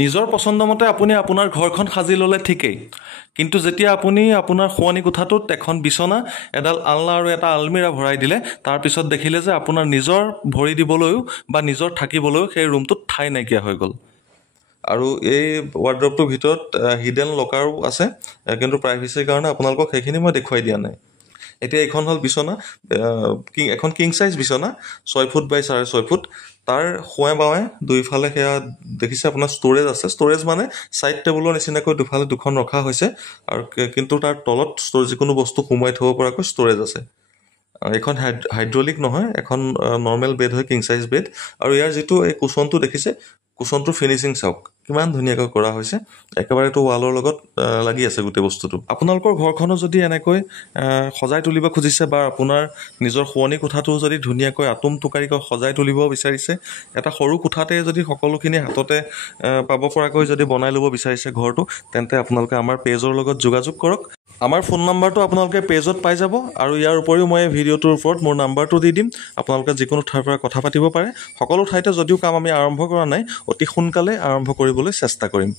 নিজৰ পছন্দমতে আপুনি আপোনাৰ ঘৰখন সাজি ল'লে ঠিকেই, কিন্তু যেতিয়া আপুনি আপোনাৰ শোৱনি কোঠাটোত এখন বিচনা, এডাল আলনা আৰু এটা আলমিৰা ভৰাই দিলে, তাৰপিছত দেখিলে যে আপোনাৰ নিজৰ ভৰি দিবলৈও বা নিজৰ থাকিবলৈও সেই ৰুমটোত ঠাই নাইকিয়া হৈ গ'ল। আৰু এই ৱাৰ্ড্ৰবটোৰ ভিতৰত হিডেন লকাৰো আছে, কিন্তু প্ৰাইভেচিৰ কাৰণে আপোনালোকক সেইখিনি মই দেখুৱাই দিয়া নাই। এতিয়া এইখন হ'ল বিচনা, এখন কিং চাইজ বিচনা, 6 ফুট বাই 6.5 ফুট। তাৰ সোঁৱে বাৱে দুইফালে সেয়া দেখিছে আপোনাৰ ষ্ট'ৰেজ আছে। ষ্ট'ৰেজ মানে ছাইড টেবুলৰ নিচিনাকৈ দুফালে দুখন ৰখা হৈছে, আৰু কিন্তু তাৰ তলত যিকোনো বস্তু সোমোৱাই থ'ব পৰাকৈ ষ্ট'ৰেজ আছে। এইখন হাইড্ৰলিক নহয়, এখন নৰ্মেল বেড হয়, কিং চাইজ বেড। আৰু ইয়াৰ যিটো এই কুচনটো দেখিছে, কুচনটোৰ ফিনিচিং চাওক কিমান ধুনীয়াকৈ কৰা হৈছে, একেবাৰেতো ৱালৰ লগত লাগি আছে গোটেই বস্তুটো। আপোনালোকৰ ঘৰখনো যদি এনেকৈ সজাই তুলিব খুজিছে বা আপোনাৰ নিজৰ শোৱনি কোঠাটো যদি ধুনীয়াকৈ আটোম টোকাৰিকৈ সজাই তুলিব বিচাৰিছে, এটা সৰু কোঠাতে যদি সকলোখিনি হাততে পাব পৰাকৈ যদি বনাই ল'ব বিচাৰিছে ঘৰটো, তেন্তে আপোনালোকে আমাৰ পেজৰ লগত যোগাযোগ কৰক। আমাৰ ফোন নাম্বাৰটো আপোনালোকে পেজত পাই যাব, আৰু ইয়াৰ উপৰিও মই ভিডিঅ'টোৰ ওপৰত মোৰ নাম্বাৰটো দি দিম। আপোনালোকে যিকোনো ঠাইৰ পৰা কথা পাতিব পাৰে। সকলো ঠাইতে যদিও কাম আমি আৰম্ভ কৰা নাই, অতি সোনকালে আৰম্ভ কৰিবলৈ চেষ্টা কৰিম।